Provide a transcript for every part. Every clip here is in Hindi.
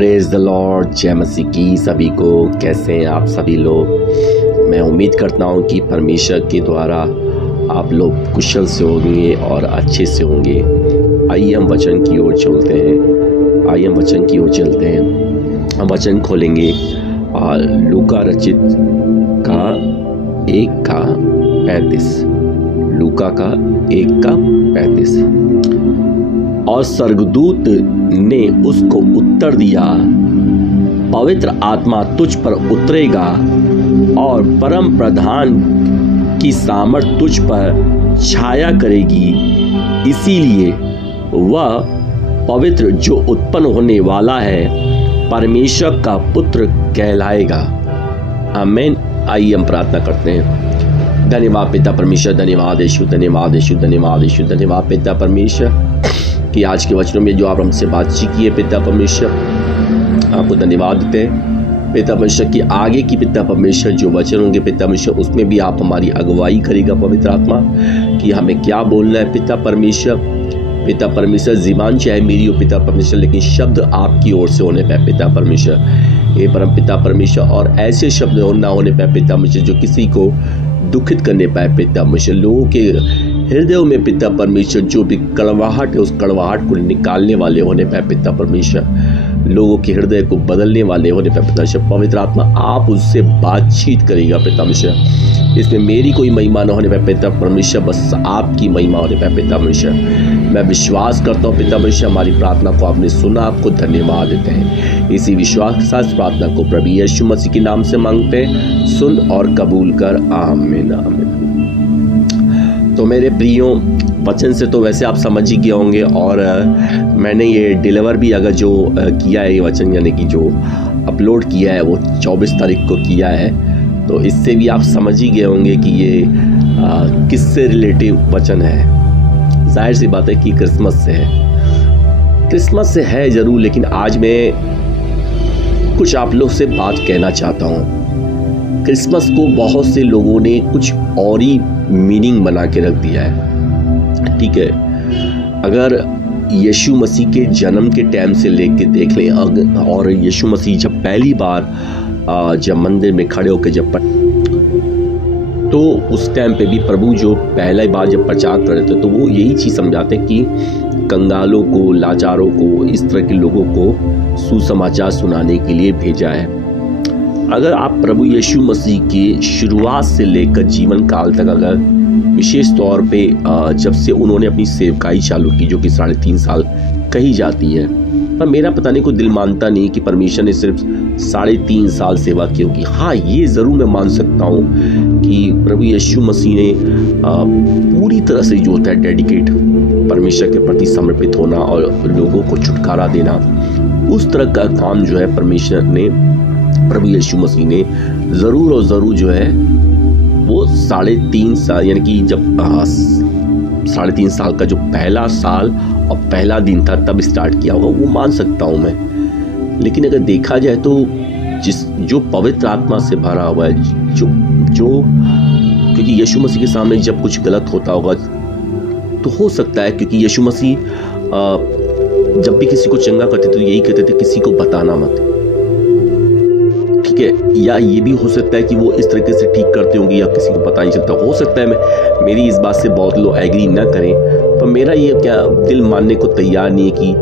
प्रेज द लॉर्ड, जय मसीह की सभी को। कैसे हैं आप सभी लोग? मैं उम्मीद करता हूं कि परमेश्वर के द्वारा आप लोग कुशल से होंगे और अच्छे से होंगे। आइए हम वचन की ओर चलते हैं। हम वचन खोलेंगे लूका रचित का 1:35। और स्वर्गदूत ने उसको उत्तर दिया, पवित्र आत्मा तुझ पर उतरेगा और परम प्रधान की सामर्थ तुझ पर छाया करेगी, इसीलिए वह पवित्र जो उत्पन्न होने वाला है परमेश्वर का पुत्र कहलाएगा। आमीन। आइए हम प्रार्थना करते हैं। धन्यवाद पिता परमेश्वर, धन्यवाद यीशु, धन्यवाद पिता परमेश्वर कि आज के वचनों में जो आप हमसे बातचीत की है पिता परमेश्वर, आपको धन्यवाद देते हैं पिता परमेश्वर की आगे की पिता परमेश्वर जो वचन होंगे पिता परमेश्वर, उसमें भी आप हमारी अगुवाई करेगा पवित्र आत्मा कि हमें क्या बोलना है पिता परमेश्वर। ज़बान चाहे मेरी हो पिता परमेश्वर, लेकिन शब्द आपकी ओर से होने पाए पिता परमेश्वर, हे परम पिता परमेश्वर। और ऐसे शब्द ना होने पाए पिता परमेश्वर जो किसी को दुखित करने पाए पिता परमेश्वर। लोगों के हृदयों में पिता परमेश्वर जो भी कड़वाहट है उस कड़वाहट को निकालने वाले होने पाए पिता परमेश्वर, लोगों के हृदय को बदलने वाले होने पाए पिता परमेश्वर। पवित्र आत्मा आप उससे बातचीत करेगा पिता परमेश्वर। इसमें मेरी कोई महिमा न होने पाए पिता परमेश्वर, बस आपकी महिमा होने पाए पिता परमेश्वर। मैं विश्वास करता हूँ पिता परमेश्वर, हमारी प्रार्थना को आपने सुना, आपको धन्यवाद देते हैं। इसी विश्वास के साथ प्रार्थना को प्रभु यीशु मसीह के नाम से मांगते हैं, सुन और कबूल कर। आमीन आमीन। तो मेरे प्रियो, वचन से तो वैसे आप समझ ही गए होंगे, और मैंने ये डिलीवर भी अगर जो किया है ये वचन, यानी कि जो अपलोड किया है वो 24 तारीख को किया है, तो इससे भी आप समझ ही गए होंगे कि ये किससे रिलेटिव वचन है। जाहिर सी बात है कि क्रिसमस से है ज़रूर, लेकिन आज मैं कुछ आप लोग से बात कहना चाहता हूँ। क्रिसमस को बहुत से लोगों ने कुछ और ही मीनिंग बना के रख दिया है, ठीक है। अगर यीशु मसीह के जन्म के टाइम से लेके देख लें, और यीशु मसीह जब पहली बार जब मंदिर में खड़े होकर जब तो उस टाइम पे भी प्रभु जो पहला बार जब प्रचार कर रहे थे तो वो यही चीज़ समझाते हैं कि कंगालों को, लाचारों को, इस तरह के लोगों को सुसमाचार सुनाने के लिए भेजा है। अगर आप प्रभु यीशु मसीह के शुरुआत से लेकर जीवन काल तक, अगर विशेष तौर पे जब से उन्होंने अपनी सेवकाई चालू की, जो कि 3.5 साल कही जाती है, पर मेरा पता नहीं, कोई दिल मानता नहीं कि परमेश्वर ने सिर्फ 3.5 साल सेवा की होगी। हाँ, ये ज़रूर मैं मान सकता हूँ कि प्रभु यीशु मसीह ने पूरी तरह से जो होता है डेडिकेट, परमेश्वर के प्रति समर्पित होना और लोगों को छुटकारा देना, उस तरह का काम जो है परमेश्वर ने, प्रभु यीशु मसीह ने ज़रूर और ज़रूर जो है वो 3.5 साल, यानी कि जब 3.5 साल का जो पहला साल और पहला दिन था तब स्टार्ट किया होगा, वो मान सकता हूँ मैं। लेकिन अगर देखा जाए तो जो पवित्र आत्मा से भरा हुआ है, जो क्योंकि यीशु मसीह के सामने जब कुछ गलत होता होगा तो हो सकता है, क्योंकि यीशु मसीह जब भी किसी को चंगा करते थे तो यही कहते थे किसी को बताना मत, ठीक है। या ये भी हो सकता है कि वो इस तरीके से ठीक करते होंगे या किसी को पता नहीं चलता, हो सकता है। मेरी इस बात से बहुत लोग एग्री ना करें, पर मेरा ये क्या दिल मानने को तैयार नहीं है कि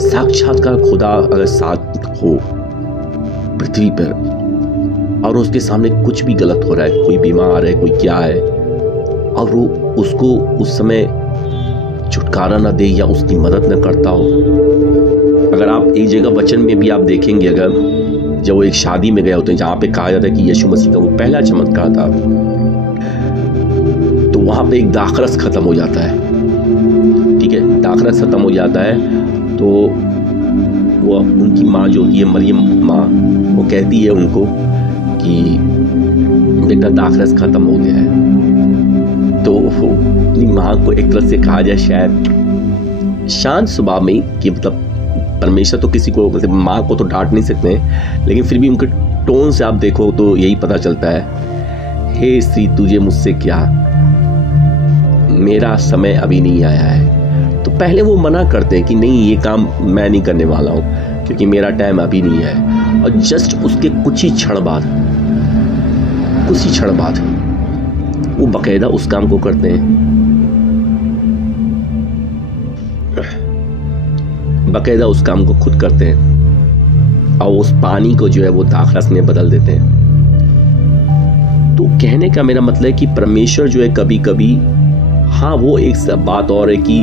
साक्षात्कार खुदा अगर साथ हो पृथ्वी पर और उसके सामने कुछ भी गलत हो रहा है, कोई बीमार है, कोई क्या है, और वो उसको उस समय छुटकारा ना दे या उसकी मदद न करता हो। अगर आप एक जगह वचन में भी आप देखेंगे, अगर जब वो एक शादी में गए होते हैं जहाँ पे कहा जाता है कि यीशु मसीह का वो पहला चमत्कार था, तो वहाँ पे एक दाखरस खत्म हो जाता है, ठीक है। दाखरस खत्म हो जाता है तो वो उनकी माँ जो होती है, मरियम माँ, वो कहती है उनको कि बेटा दाखरस खत्म हो गया है। तो अपनी माँ को एक तरह से कहा जाए शायद शांत स्वभाव में, कि मतलब परमेश्वर तो किसी को, मतलब माँ को तो डांट नहीं सकते हैं, लेकिन फिर भी उनके टोन से आप देखो तो यही पता चलता है, हे स्त्री तुझे मुझसे क्या, मेरा समय अभी नहीं आया है। तो पहले वो मना करते हैं कि नहीं, ये काम मैं नहीं करने वाला हूँ। क्योंकि मेरा टाइम अभी नहीं है। और जस्ट उसके कुछ ही क्षण बाद वो बाकायदा उस काम को करते हैं, बाकायदा उस काम को खुद करते हैं और उस पानी को जो है वो दाखरस में बदल देते हैं। तो कहने का मेरा मतलब है कि परमेश्वर जो है कभी कभी, हाँ वो एक सब बात और है कि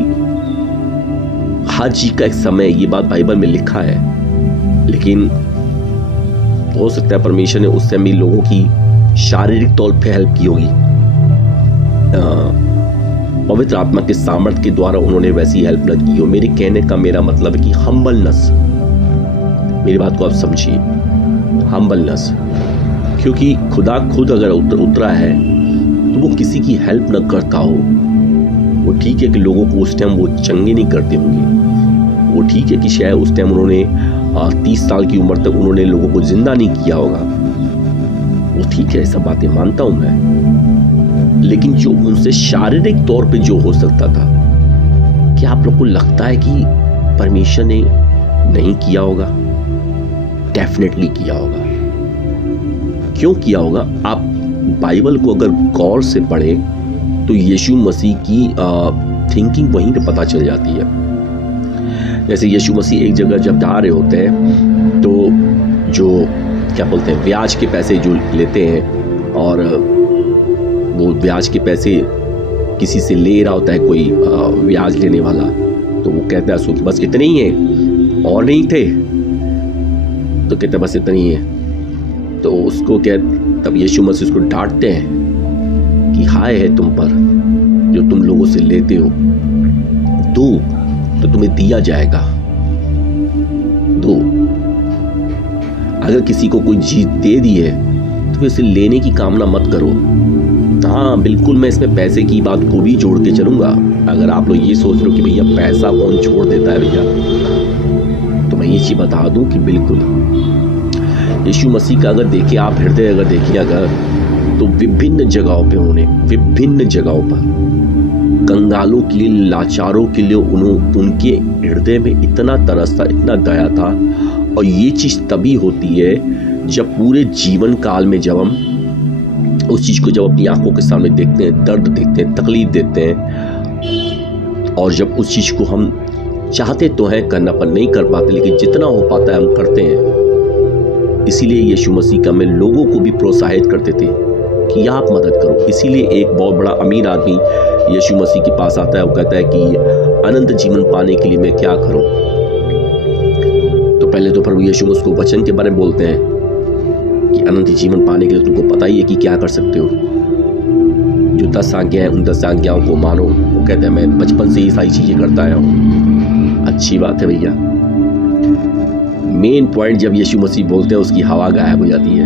हर चीज का एक समय, ये बात बाइबल में लिखा है, लेकिन हो सकता है परमेश्वर ने उस समय लोगों की शारीरिक तौर पे हेल्प की होगी, पवित्र आत्मा के सामर्थ्य के द्वारा उन्होंने वैसी हेल्प न की हो। मेरे कहने का मेरा मतलब है कि हम्बलनेस, मेरी बात को आप समझिए, हम्बलनेस, क्योंकि खुदा खुद अगर उतरा है तो वो किसी की हेल्प न करता हो। वो ठीक है कि लोगों को उस टाइम वो चंगे नहीं करते होंगे, वो ठीक है कि शायद उस टाइम उन्होंने 30 साल की उम्र तक उन्होंने लोगों को जिंदा नहीं किया होगा, वो ठीक है, सब बातें मानता हूं मैं, लेकिन जो उनसे शारीरिक तौर पे जो हो सकता था, क्या आप लोग को लगता है कि परमेश्वर ने नहीं किया होगा? डेफिनेटली किया होगा। क्यों किया होगा? आप बाइबल को अगर गौर से पढ़ें तो यीशु मसीह की थिंकिंग वहीं पे पता चल जाती है। जैसे यीशु मसीह एक जगह जब जा रहे होते हैं तो जो क्या बोलते हैं, ब्याज के पैसे जो लेते हैं, और वो ब्याज के पैसे किसी से ले रहा होता है कोई ब्याज लेने वाला, तो वो कहता है उसको कि बस इतने ही हैं और नहीं थे, तो कहता है बस इतने ही है। तो उसको तब यीशु मसीह उसको डांटते हैं कि हाय है तुम पर जो तुम लोगों से लेते हो, दो तो तुम्हें दिया जाएगा, दो। अगर किसी को कोई चीज दे दी है तो इसे लेने की कामना मत करो। हाँ बिल्कुल, मैं इसमें पैसे की बात को भी जोड़ के चलूंगा। अगर आप लोग ये सोच रहे हो कि भैया पैसा कौन छोड़ देता है भैया, तो मैं ये चीज बता दूं कि बिल्कुल यीशु मसीह का अगर देखिए आप हृदय अगर देखिए अगर, तो विभिन्न जगहों पे विभिन्न जगहों पर कंगालों के लिए, लाचारों के लिए उनके हृदय में इतना तरस था, इतना दया था। और ये चीज तभी होती है जब पूरे जीवन काल में जब हम उस चीज को जब अपनी आंखों के सामने देखते हैं, दर्द देखते हैं, तकलीफ देते हैं, और जब उस चीज को हम चाहते तो हैं करना पर नहीं कर पाते, लेकिन जितना हो पाता है हम करते हैं। इसीलिए यीशु मसीह का में लोगों को भी प्रोत्साहित करते थे कि आप मदद करो। इसीलिए एक बहुत बड़ा अमीर आदमी यीशु मसीह के पास आता है, वो कहता है कि अनंत जीवन पाने के लिए मैं क्या करूं? तो पहले तो प्रभु यीशु उसको वचन के बारे में बोलते हैं कि अनंत जीवन पाने के लिए तुमको पता ही है कि क्या कर सकते हो। जो 10 आज्ञा है उन 10 आज्ञाओं को मानो। वो कहते हैं मैं बचपन से ही सारी चीजें करता आया हूँ। अच्छी बात है भैया। मेन पॉइंट जब यीशु मसीह बोलते हैं उसकी हवा गायब हो जाती है।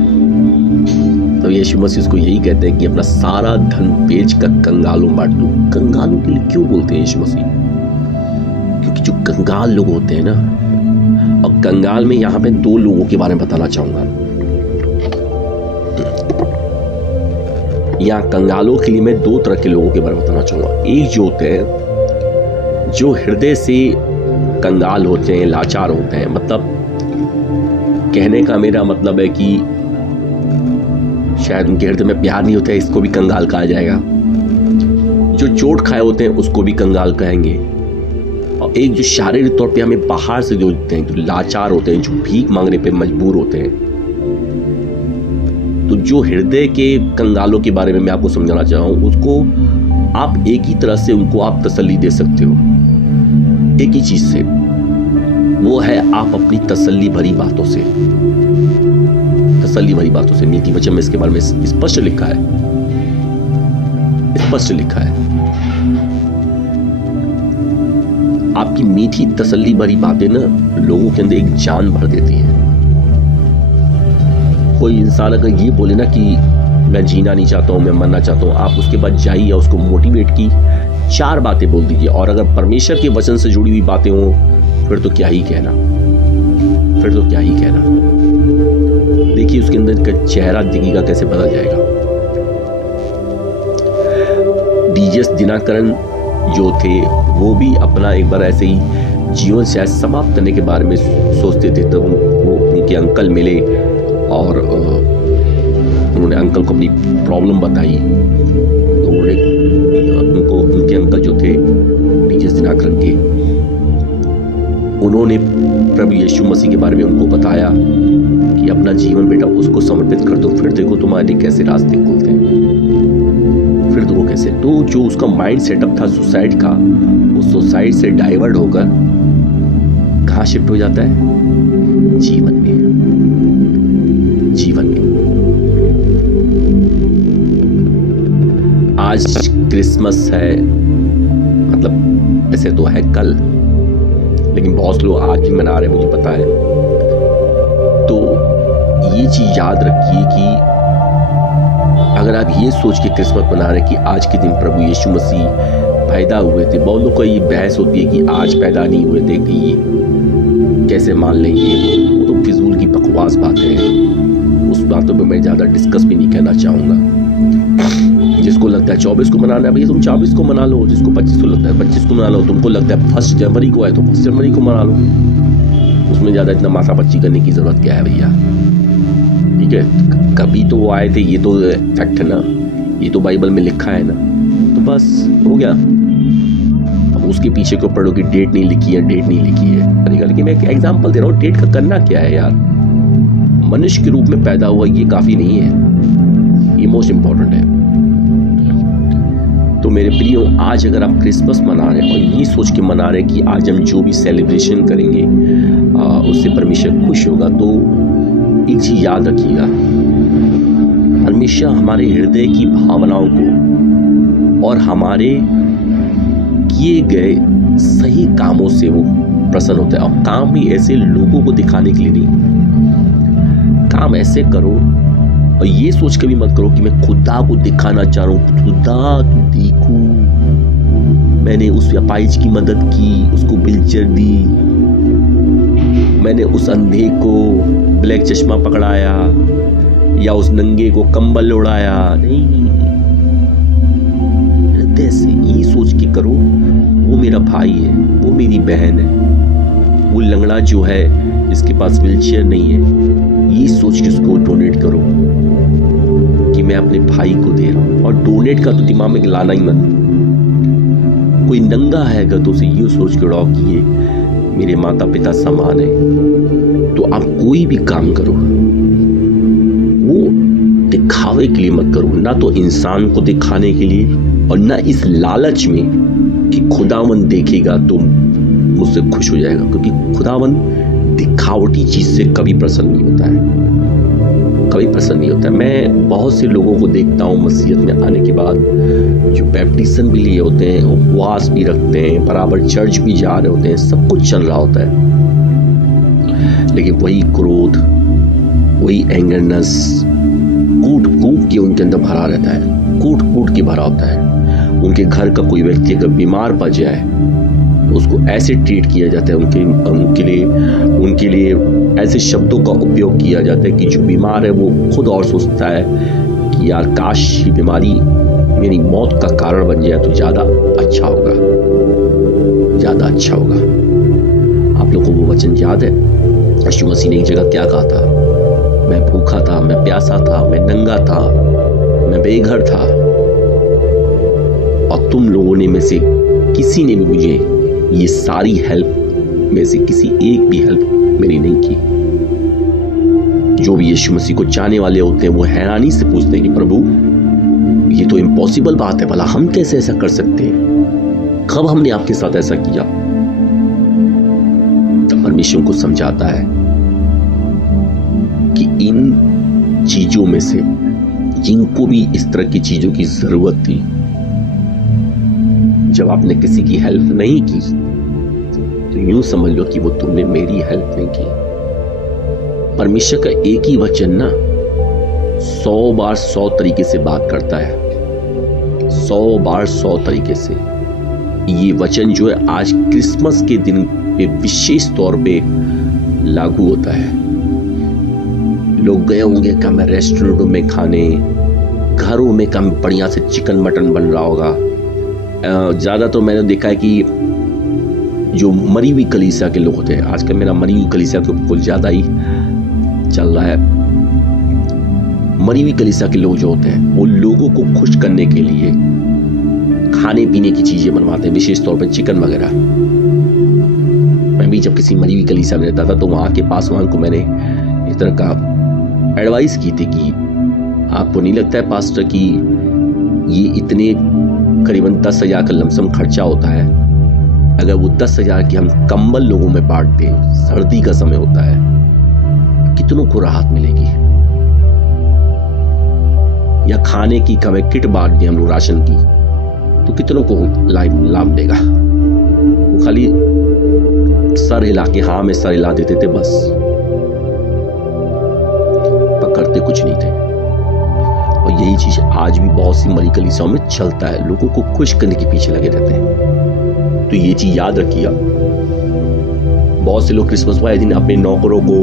तो यीशु मसीह उसको यही कहते हैं कि अपना सारा धन बेच कर कंगालों बांट दो। कंगालों के लिए क्यों बोलते हैं यीशु मसीह? क्योंकि जो कंगाल लोग होते हैं ना, और कंगाल में यहाँ पे 2 लोगों के बारे में बताना चाहूंगा। यहाँ कंगालों के लिए मैं 2 तरह के लोगों के बारे में बताना चाहूंगा। एक जो होते हैं जो हृदय से कंगाल होते हैं, लाचार होते हैं, मतलब कहने का मेरा मतलब है कि शायद उनके हृदय में प्यार नहीं होता है, इसको भी कंगाल कहा जाएगा। जो चोट खाए होते हैं उसको भी कंगाल कहेंगे। और एक जो शारीरिक तौर पे हमें बाहर से जो होते हैं, जो लाचार होते हैं, जो भीख मांगने पे मजबूर होते हैं। तो जो हृदय के कंगालों के बारे में मैं आपको समझाना चाह रहा हूं, उसको आप एक ही तरह से उनको आप तसल्ली दे सकते हो, एक ही चीज से, वो है आप अपनी तसल्ली भरी बातों से। तसल्ली भरी बातों से नीति वचन में इसके बारे में स्पष्ट लिखा है, स्पष्ट लिखा है। आपकी मीठी तसल्ली भरी बातें ना लोगों के अंदर एक जान भर देती है। कोई इंसान अगर ये बोले ना कि मैं जीना नहीं चाहता हूं, मैं मरना चाहता हूं, आप उसके बाद जाइए उसको मोटिवेट की 4 बातें बोल दीजिए। और अगर परमेश्वर के वचन से जुड़ी हुई बातें हो फिर तो क्या ही कहना, फिर तो क्या ही कहना। देखिए उसके अंदर का चेहरा दिखेगा कैसे बदल जाएगा। डीजेस दिनाकरण जो थे वो भी अपना एक बार ऐसे ही जीवन शायद समाप्त करने के बारे में सोचते थे, तब वो उनके अंकल मिले और उन्होंने अंकल को अपनी प्रॉब्लम बताई। तो उनको उनके अंकल जो थे टीचर्स दिनाकरन के, उन्होंने प्रभु यीशु मसीह के बारे में उनको बताया कि अपना जीवन बेटा उसको समर्पित कर दो, फिर देखो तुम्हारे कैसे रास्ते खुलते हैं, फिर देखो कैसे। तो जो उसका माइंड सेटअप था सुसाइड का, वो सुसाइड से डाइवर्ट होकर कहाँ शिफ्ट हो जाता है? जीवन में। जीवन में आज क्रिसमस है, मतलब ऐसे तो है कल, लेकिन बहुत लोग आज भी मना रहे हैं, मुझे पता है। तो ये चीज याद रखिए कि अगर आप ये सोच के क्रिसमस मना रहे कि आज के दिन प्रभु यीशु मसीह पैदा हुए थे, बहुत लोग को ये बहस होती है कि आज पैदा नहीं हुए थे, कि ये कैसे मान लेंगे, वो तो फिजूल की बकवास बातें हैं। उस बातों पे मैं ज़्यादा डिस्कस भी नहीं करना चाहूँगा। जिसको लगता है 24 को मनाना है, भैया तुम 24 को मना लो। जिसको 25 को लगता है 25 को मना लो। तुमको लगता है 1 जनवरी को है तो 1 जनवरी को मना लो। उसमें ज़्यादा इतना माथापच्ची करने की ज़रूरत क्या है भैया? ठीक है, कभी तो वो आए थे, ये तो फैक्ट है ना, ये तो बाइबल में लिखा है ना, तो बस हो गया। अब उसके पीछे क्यों पढ़ो कि डेट नहीं लिखी है, डेट नहीं लिखी है। लेकिन मैं एक एग्जाम्पल दे रहा हूँ, डेट का करना क्या है यार? मनुष्य के रूप में पैदा हुआ ये काफ़ी नहीं है, ये मोस्ट इम्पॉर्टेंट है। तो मेरे प्रियो, आज अगर आप क्रिसमस मना रहे हैं और ये सोच के मना रहे हैं कि आज हम जो भी सेलिब्रेशन करेंगे उससे परमेश्वर खुश होगा, तो एक चीज याद रखिएगा, परमेश्वर हमारे हृदय की भावनाओं को और हमारे किए गए सही कामों से वो प्रसन्न होता है। और काम भी ऐसे लोगों को दिखाने के लिए नहीं, काम ऐसे करो और ये सोच के भी मत करो कि मैं खुदा को दिखाना चाह रहा हूँ, खुदा तू देखू मैंने उस अपाहिज की मदद की, उसको व्हीलचेयर दी, मैंने उस अंधे को ब्लैक चश्मा पकड़ाया, या उस नंगे को कंबल उड़ाया। नहीं, हृदय से ये सोच के करो, वो मेरा भाई है, वो मेरी बहन है, वो लंगड़ा जो है जिसके पास व्हीलचेयर नहीं है, ये सोच के उसको डोनेट करो कि मैं अपने भाई को दे रहा हूँ। और डोनेट का तो दिमाग में लाना ही मत। कोई नंगा है अगर तो उसे ये सोच के उड़ाओ कि ये मेरे माता पिता समान है। तो आप कोई भी काम करो वो दिखावे के लिए मत करो, ना तो इंसान को दिखाने के लिए और ना इस लालच में कि खुदावन देखेगा तो मुझसे खुश हो जाएगा, क्योंकि खुदावन दिखावटी चीज से कभी प्रसन्न नहीं होता है, कभी प्रसन्न नहीं होता है। मैं बहुत से लोगों को देखता हूँ मसीहत में आने के बाद जो बैप्टिज्म भी लिए होते हैं, उपवास भी रखते हैं, बराबर चर्च भी जा रहे होते हैं, सब कुछ चल रहा होता है, लेकिन वही क्रोध, वही एंगरनेस कूट कूट के उनके अंदर भरा रहता है, कूट कूट के भरा होता है। उनके घर का कोई व्यक्ति अगर बीमार पड़ जाए तो उसको ऐसे ट्रीट किया जाता है, उनके लिए ऐसे शब्दों का उपयोग किया जाता है कि जो बीमार है वो खुद और सोचता है कि यार काश ये बीमारी मेरी मौत का कारण बन जाए तो ज़्यादा अच्छा होगा, ज़्यादा अच्छा होगा। आप लोगों को वो वचन याद है? यीशु मसीह ने एक जगह क्या कहा था? मैं भूखा था, मैं प्यासा था, मैं नंगा था, मैं बेघर था, और तुम लोगों ने में से किसी ने भी मुझे ये सारी हेल्प में से किसी एक भी हेल्प मेरी नहीं की। जो भी यीशु मसीह को चाहने वाले होते हैं वो हैरानी से पूछते हैं कि प्रभु ये तो इम्पॉसिबल बात है, भला हम कैसे ऐसा कर सकते हैं? कब हमने आपके साथ ऐसा किया? तब परमेश्वर को समझाता है कि इन चीजों में से जिनको भी इस तरह की चीजों की जरूरत थी, जब आपने किसी की हेल्प नहीं की तो यूं समझ लो कि वो तुमने मेरी हेल्प नहीं की। परमेश्वर का एक ही वचन ना 100 बार 100 तरीके से बात करता है, 100 बार 100 तरीके से। ये वचन जो है आज क्रिसमस के दिन पे विशेष तौर पे लागू होता है। लोग गए होंगे कम रेस्टोरेंटों में खाने, घरों में कम बढ़िया से चिकन मटन बन रहा होगा। ज़्यादा तो मैंने देखा है कि जो मरी हुई कलीसिया के लोग होते हैं, आजकल मेरा मरी हुई कलीसिया के ऊपर कुछ ज़्यादा ही चल रहा है। मरी हुई कलीसिया के लोग जो होते हैं वो लोगों को खुश करने के लिए खाने पीने की चीज़ें बनवाते हैं, विशेष तौर पर चिकन वगैरह। मैं भी जब किसी मरी हुई कलीसिया में रहता था तो वहाँ के पासवान को मैंने इस तरह का एडवाइस की थी कि आपको नहीं लगता है पास्टर कि ये इतने करीबन 10,000 का लमसम खर्चा होता है, अगर वो 10,000 की हम कंबल लोगों में बांट दें, सर्दी का समय होता है, कितनों को राहत मिलेगी। या खाने की हमें किट बांट दें हम लोग राशन की, तो कितनों को लाभ देगा। वो खाली सर हिला के हाँ में सर हिला देते थे बस, करते कुछ नहीं थे। और यही चीज आज भी बहुत सी मरी कलीसियाओं में चलता है, लोगों को खुश करने के पीछे लगे रहते हैं। तो ये चीज याद रखिए। बहुत से लोग क्रिसमस वाले दिन अपने नौकरों को,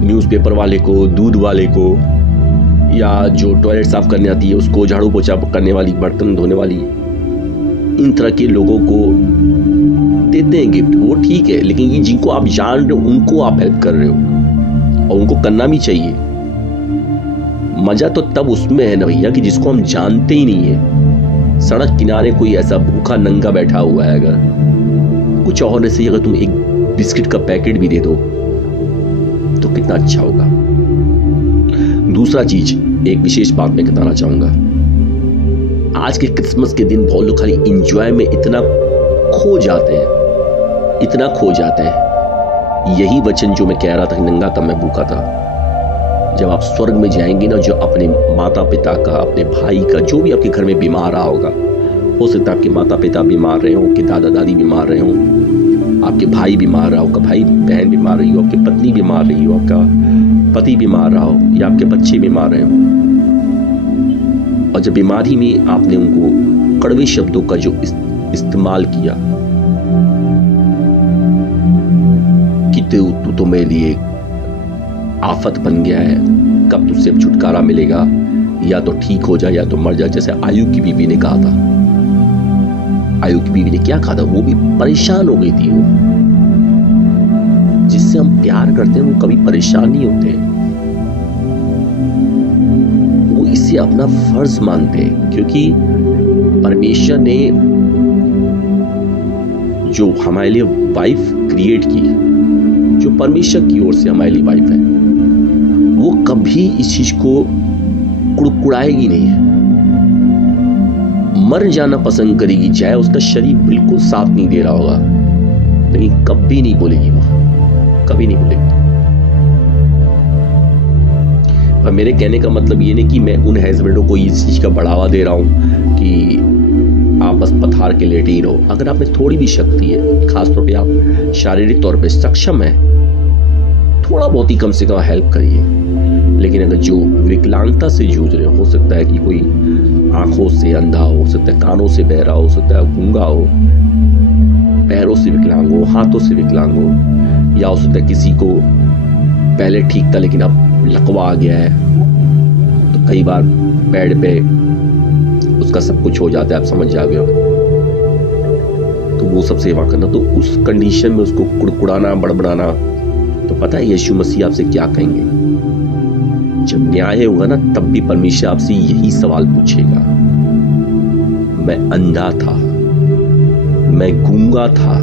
न्यूज़पेपर वाले को, दूध वाले को, या जो टॉयलेट साफ करने आती है उसको, झाड़ू पोछा करने वाली, बर्तन धोने वाली, इन तरह के लोगों को देते हैं गिफ्ट। वो ठीक है, लेकिन ये जिनको आप जान रहे हो उनको आप हेल्प कर रहे हो, और उनको करना भी चाहिए। मजा तो तब उसमें है ना भैया कि जिसको हम जानते ही नहीं है। सड़क किनारे कोई ऐसा भूखा नंगा बैठा हुआ है, अगर कुछ और ऐसे अगर तुम एक बिस्किट का पैकेट भी दे दो तो कितना अच्छा होगा। दूसरा चीज, एक विशेष बात मैं बताना चाहूंगा। आज के क्रिसमस के दिन बहुत लोग खाली एंजॉय में इतना खो जाते हैं, इतना खो जाते हैं। यही वचन जो मैं कह रहा था कि नंगा था मैं भूखा था, जब आप स्वर्ग में जाएंगे ना, जो अपने माता पिता का, अपने भाई का, जो भी आपके घर में बीमार रहा होगा, हो सकता है आपके माता पिता बीमार रहे हो, आपके दादा दादी बीमार रहे हो, आपके भाई बीमार रहा होगा, भाई बहन बीमार रही हो, आपकी पत्नी बीमार रही हो, आपका पति बीमार रहा हो, या आपके बच्चे बीमार रहे हो, और जब बीमारी में आपने उनको कड़वे शब्दों का जो इस्तेमाल किया कि तू तो मेरे लिए आफत बन गया है, कब तुझसे छुटकारा मिलेगा, या तो ठीक हो जाए या तो मर जाए, जैसे आयु की बीवी ने कहा था। आयु की बीवी ने क्या कहा था? वो भी परेशान हो गई थी। वो जिससे हम प्यार करते हैं वो कभी परेशान नहीं होते, वो इसे अपना फर्ज मानते हैं, क्योंकि परमेश्वर ने जो हमारे लिए वाइफ क्रिएट की, जो परमेश्वर की ओर से हमारे लिए वाइफ है, वो कभी इस चीज को कुड़कुड़ाएगी नहीं है। मर जाना पसंद करेगी, चाहे उसका शरीर बिल्कुल साथ नहीं दे रहा होगा, लेकिन कभी नहीं बोलेगी, वो कभी नहीं बोलेगी। पर मेरे कहने का मतलब ये नहीं कि मैं उन हस्बैंडों को इस चीज का बढ़ावा दे रहा हूं कि आप बस पथार के लेटे ही रहो। अगर आप में थोड़ी भी शक्ति है, खासतौर पे आप शारीरिक तौर पे सक्षम है, थोड़ा बहुत ही कम से कम हेल्प करिए। लेकिन अगर जो विकलांगता से जूझ रहे हो सकता है कि कोई आंखों से अंधा हो सकता है, कानों से बहरा हो सकता है, गूंगा हो, पैरों से विकलांग हो, हाथों से विकलांग हो, या हो सकता है किसी को पहले ठीक था लेकिन अब लकवा आ गया है, तो कई बार बेड पे उसका सब कुछ हो जाता है, आप समझ जाओगे। तो वो सब सेवा करना, तो उस कंडीशन में उसको कुड़कुड़ाना, बड़बड़ाना, तो पता है यीशु मसीह आपसे क्या कहेंगे? जब न्याय होगा ना, तब भी परमेश्वर आपसे यही सवाल पूछेगा। मैं अंधा था, मैं गूंगा था,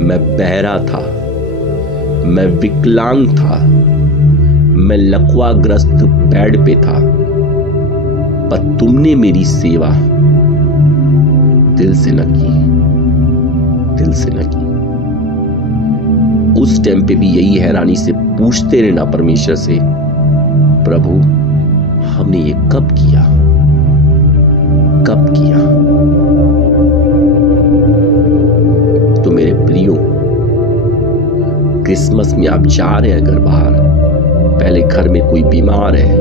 मैं बहरा था, मैं विकलांग था, मैं लकवाग्रस्त बेड पे था, पर तुमने मेरी सेवा दिल से न की, दिल से न की। उस टाइम पे भी यही हैरानी से पूछते रहना परमेश्वर से, प्रभु हमने ये कब किया, कब किया? तो मेरे प्रियो, क्रिसमस में आप जा रहे हैं अगर बाहर, पहले घर में कोई बीमार है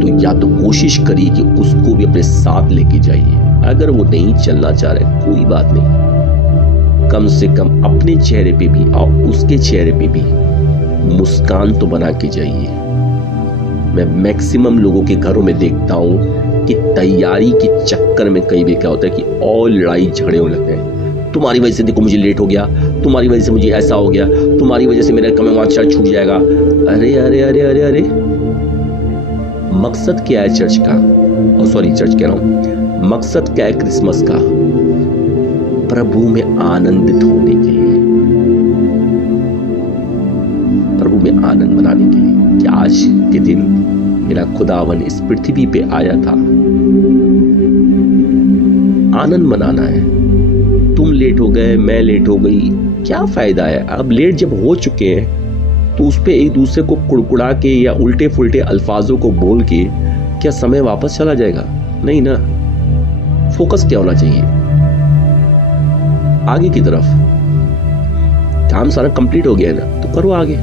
तो या तो कोशिश करिए कि उसको भी अपने साथ लेके जाइए। अगर वो नहीं चलना चाह रहे कोई बात नहीं, कम से कम अपने चेहरे पे भी और उसके चेहरे पे भी मुस्कान तो बना के जाइए। मैं मैक्सिमम लोगों के घरों में देखता हूं कि तैयारी के चक्कर में कई बार क्या होता है कि और लड़ाई झगड़े होने लगते हैं। तुम्हारी वजह से देखो मुझे लेट हो गया, तुम्हारी वजह से मुझे ऐसा हो गया, तुम्हारी वजह से मेरा कम वहाँ चर्च छूट जाएगा। अरे अरे अरे अरे अरे, मकसद क्या है चर्च का? सॉरी, चर्च कह रहा हूँ, मकसद क्या है क्रिसमस का? प्रभु में आनंदित होने के लिए, प्रभु में आनंद मनाने के लिए कि आज के दिन मेरा खुदावन इस पृथ्वी पे आया था। आनंद मनाना है। तुम लेट हो गए, मैं लेट हो गई, क्या फायदा है? अब लेट जब हो चुके हैं तो उस पे एक दूसरे को कुड़कुड़ा के या उल्टे फुल्टे अल्फाजों को बोल के क्या समय वापस चला जाएगा? नहीं ना। फोकस क्या होना चाहिए? आगे की तरफ। काम सारा कंप्लीट हो गया है ना, तो करो आगे।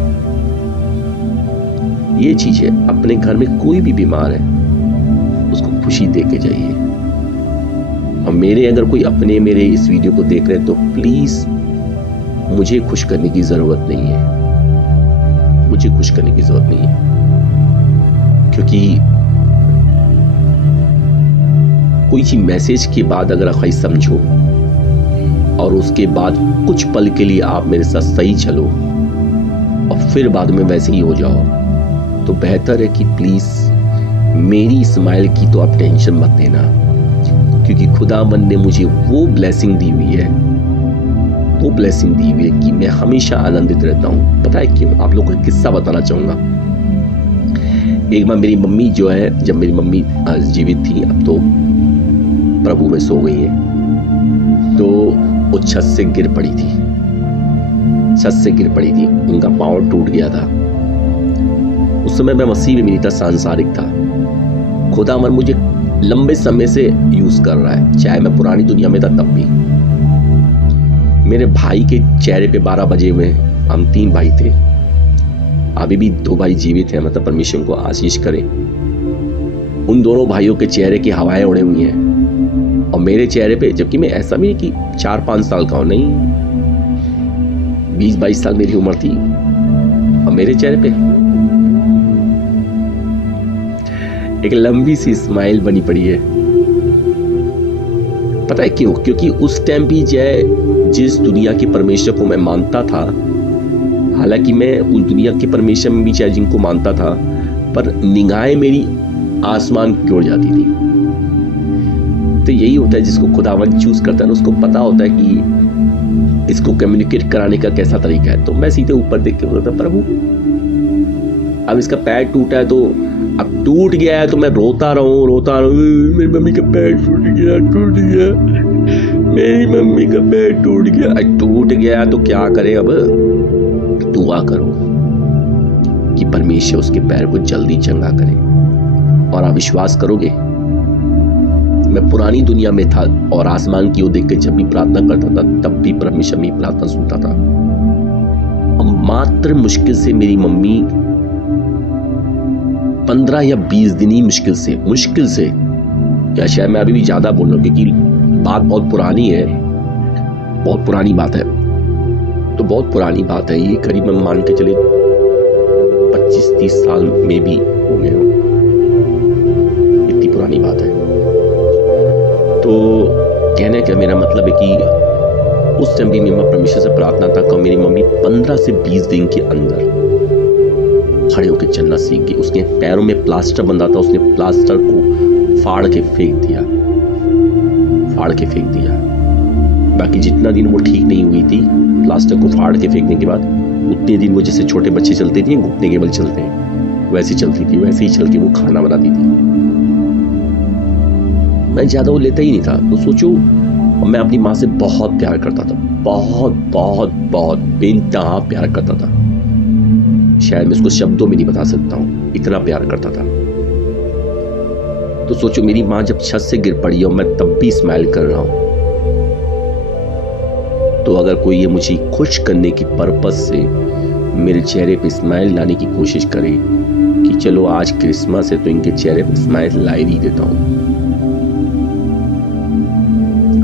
ये चीज है, अपने घर में कोई भी बीमार है उसको खुशी दे के जाइए। और मेरे अगर कोई अपने मेरे इस वीडियो को देख रहे हैं तो प्लीज मुझे खुश करने की जरूरत नहीं है, मुझे खुश करने की जरूरत नहीं है, क्योंकि कोई सी मैसेज के बाद अगर आप समझो और उसके बाद कुछ पल के लिए आप मेरे साथ सही चलो और फिर बाद में वैसे ही हो जाओ, तो बेहतर है कि प्लीज मेरी स्माइल की तो आप टेंशन मत लेना, क्योंकि खुदावन ने मुझे वो ब्लेसिंग दी हुई है, वो ब्लेसिंग दी हुई है कि मैं हमेशा आनंदित रहता हूँ। पता है क्यों? आप लोगों को एक किस्सा बताना चाहूंगा। एक बार मेरी मम्मी जो है, जब मेरी मम्मी जीवित थी, अब तो प्रभु में सो गई है, तो वो छत से गिर पड़ी थी, छत से गिर पड़ी थी, उनका पाँव टूट गया था। उस समय मैं मसीह में नहीं था, सांसारिक था। खुदावन मुझे लंबे समय से यूज कर रहा है, चाहे मैं पुरानी दुनिया में था तब भी। मेरे भाई के चेहरे पे 12 बजे हुए, हम 3 भाई थे, अभी भी 2 भाई जीवित हैं, मतलब परमेश्वर को आशीष करे। उन दोनों भाइयों के चेहरे की हवाएं उड़े हुई हैं और मेरे चेहरे पे, जबकि मैं ऐसा भी कि 4-5 साल का हूं, नहीं 20-22 साल मेरी उम्र थी, और मेरे चेहरे पे एक लंबी सी स्माइल बनी पड़ी है। पता है क्यों? क्योंकि उस टाइम भी जिस दुनिया के परमेश्वर को मैं मानता था, हालांकि मैं उस दुनिया के परमेश्वर में भी चाहे जिनको मानता था, पर निगाहें मेरी आसमान की ओर जाती थी। तो यही होता है, जिसको खुदावन चूज करता है ना, उसको पता होता है कि इसको कम्युनिकेट कराने का कैसा तरीका है। तो मैं सीधे ऊपर देख के बोलता, प्रभु अब इसका पैर टूटा है, तो अब टूट गया है तो मैं रोता रहूं, मेरी मम्मी का पैर टूट गया, मेरी मम्मी का पैर टूट गया तो क्या करे? अब दुआ करो कि परमेश्वर उसके पैर को जल्दी चंगा करे। और आप विश्वास करोगे, मैं पुरानी दुनिया में था और आसमान की ओर देख के जब भी प्रार्थना करता था, तब भी परमेश्वर मेरी प्रार्थना सुनता था। अब मात्र मुश्किल से मेरी मम्मी 15 या 20 दिन ही मुश्किल से, या शायद मैं अभी भी ज्यादा बोल रहा हूँ क्योंकि बात बहुत पुरानी है, बहुत पुरानी बात है, तो बहुत पुरानी बात है ये, करीब मैं मान के चले 25-30 साल में भी हो गए हो, इतनी पुरानी बात है। तो कहने का मेरा मतलब है कि उस टाइम भी मैं परमेश्वर से प्रार्थना था कि मेरी मम्मी 15 से 20 दिन के अंदर खड़े होकर चलना सीख गई। उसके पैरों में प्लास्टर बंधा था, उसने प्लास्टर को फाड़ के फेंक दिया। बाकी जितना दिन वो ठीक नहीं हुई थी, प्लास्टर को फाड़ के फेंकने के बाद उतने दिन वो जैसे छोटे बच्चे चलते थे, घुटने के बल चलते हैं, वैसे चलती थी, वैसे ही चल के वो खाना बनाती थी। मैं ज्यादा वो लेता ही नहीं था। तो सोचो, मैं अपनी माँ से बहुत प्यार करता था, बहुत बेइंतहा प्यार करता था। शायद मैं उसको शब्दों में नहीं बता सकता हूँ, इतना प्यार करता था। तो सोचो, मेरी माँ जब छत से गिर पड़ी और मैं तब भी स्माइल कर रहा हूँ, तो अगर कोई ये मुझे खुश करने की पर्पस से मेरे चेहरे पे स्माइल लाने की कोशिश करे कि चलो आज क्रिसमस है तो इनके चेहरे पे स्माइल ला ही देता हूँ,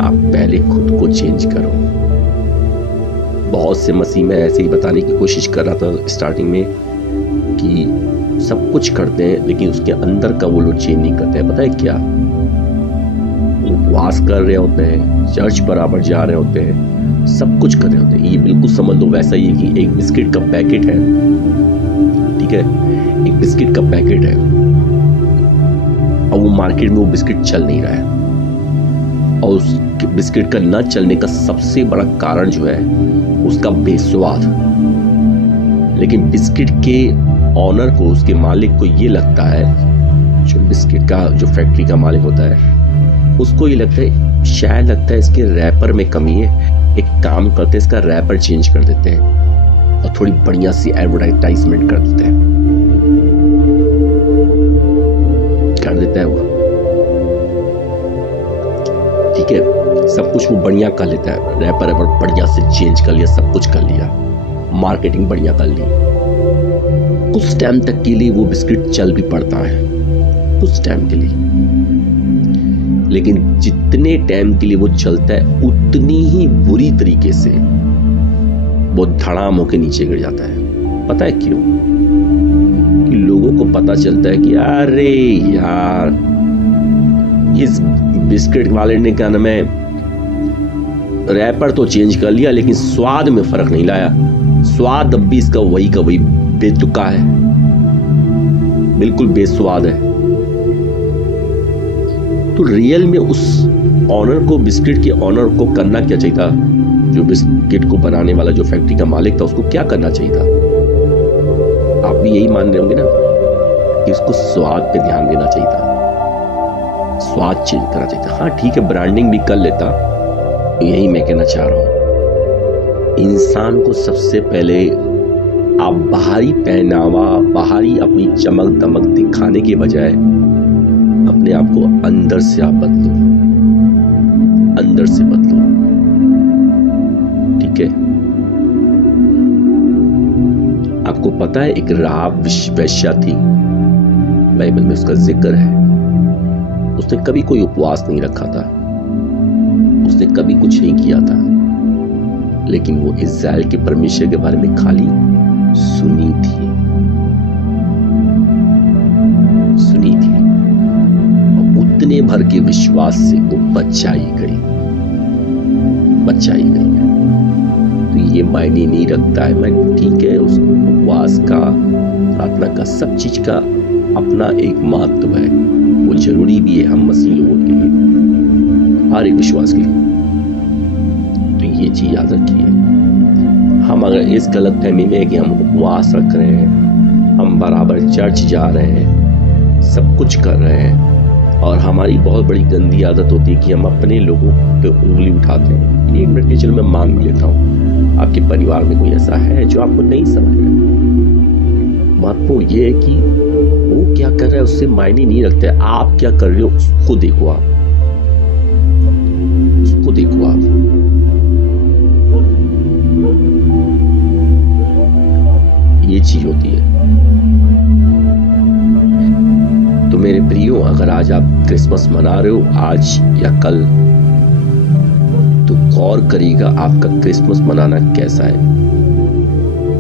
आप पहले खुद को चेंज करो। बहुत से मसीह में ऐसे ही बताने की कोशिश कर रहा था स्टार्टिंग में कि सब कुछ करते हैं लेकिन उसके अंदर का वो लोग चेंज नहीं करते हैं। पता है क्या? उपवास कर रहे होते हैं, चर्च बराबर जा रहे होते हैं, सब कुछ कर रहे होते हैं। ये बिल्कुल समझ लो वैसा ही है कि एक बिस्किट का पैकेट है, ठीक है, एक बिस्किट का पैकेट है और वो मार्केट में वो बिस्किट चल नहीं रहा है, और उस बिस्किट का न चलने का सबसे बड़ा कारण जो है उसका बेस्वाद। लेकिन बिस्किट के ऑनर को, उसके मालिक को ये लगता है, जो बिस्किट का जो फैक्ट्री का मालिक होता है उसको ये लगता है, शायद लगता है इसके रैपर में कमी है, एक काम करते हैं इसका रैपर चेंज कर देते हैं और थोड़ी बढ़िया सी एडवर्टाइजमेंट कर देते हैं, कर देता है वो, ठीक है, सब कुछ वो बढ़िया कर लेता है, रैपर बढ़िया से चेंज कर लिया, सब कुछ कर लिया, मार्केटिंग बढ़िया कर ली। कुछ टाइम तक के लिए वो बिस्किट चल भी पड़ता है, कुछ टाइम के लिए, लेकिन जितने टाइम के लिए वो चलता है उतनी ही बुरी तरीके से वो धड़ाम होके नीचे गिर जाता है। पता है क्यों? कि लोगों को पता चलता है कि अरे यार, इस बिस्किट वाले ने क्या नाम है, रैपर तो चेंज कर लिया लेकिन स्वाद में फर्क नहीं लाया, स्वाद अब भी इसका वही का वही बेतुका है, बिल्कुल बेस्वाद है। तो रियल में उस ऑनर को, बिस्किट के ऑनर को करना क्या चाहिए था? जो बिस्किट को बनाने वाला जो फैक्ट्री का मालिक था उसको क्या करना चाहिए था? आप भी यही मान रहे होंगे ना कि उसको स्वाद पे ध्यान देना चाहिए था, स्वाद चेंज करना चाहिए था। हाँ ठीक है, ब्रांडिंग भी कर लेता, यही मैं कहना चाह रहा हूं। इंसान को सबसे पहले आप बाहरी पहनावा, बाहरी अपनी चमक दमक दिखाने के बजाय अपने आप को अंदर से आप बदलो, अंदर से बदलो, ठीक है। आपको पता है एक राहाब वेश्या थी, बाइबल में उसका जिक्र है, उसने कभी कोई उपवास नहीं रखा था, उसने कभी कुछ नहीं किया था, लेकिन वो इज़राइल के परमेश्वर के बारे में खाली सुनी थी, सुनी थी, और उतने भर के विश्वास से वो बचाई गई, बचाई गई। तो ये मायने नहीं रखता है, मैं ठीक है, उस उपवास का, प्रार्थना का, सब चीज का अपना एक महत्व है, वो जरूरी भी है हम मसीह लोगों के लिए, हर एक विश्वास के लिए। तो ये चीज याद रखिए, हम अगर इस गलत फहमी में है कि हम उपवास रख रहे हैं, हम बराबर चर्च जा रहे हैं, सब कुछ कर रहे हैं, और हमारी बहुत बड़ी गंदी आदत होती है कि हम अपने लोगों पे उंगली उठाते हैं। एक मिनट के चलो मैं मान भी लेता हूँ, आपके परिवार में कोई ऐसा है जो आपको नहीं समझ रहा है, महत्वपूर्ण ये है कि वो क्या कर रहा है उससे मायने नहीं रखते, आप क्या कर रहे हो उसको देखो, आप उसको देखो, आप ये चीज होती है। तो मेरे प्रियो, अगर आज आप क्रिसमस मना रहे हो, आज या कल, तो गौर करिएगा आपका क्रिसमस मनाना कैसा है।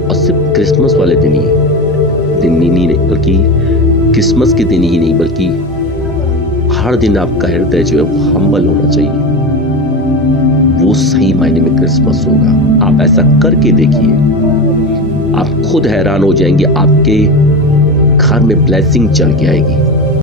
और सिर्फ क्रिसमस वाले दिन ही नहीं, बल्कि क्रिसमस के दिन ही नहीं, बल्कि हर दिन आपका हृदय जो है वो हम्बल होना चाहिए, वो सही मायने में क्रिसमस होगा। आप ऐसा करके देखिए, आप खुद हैरान हो जाएंगे, आपके घर में ब्लेसिंग चल के आएगी।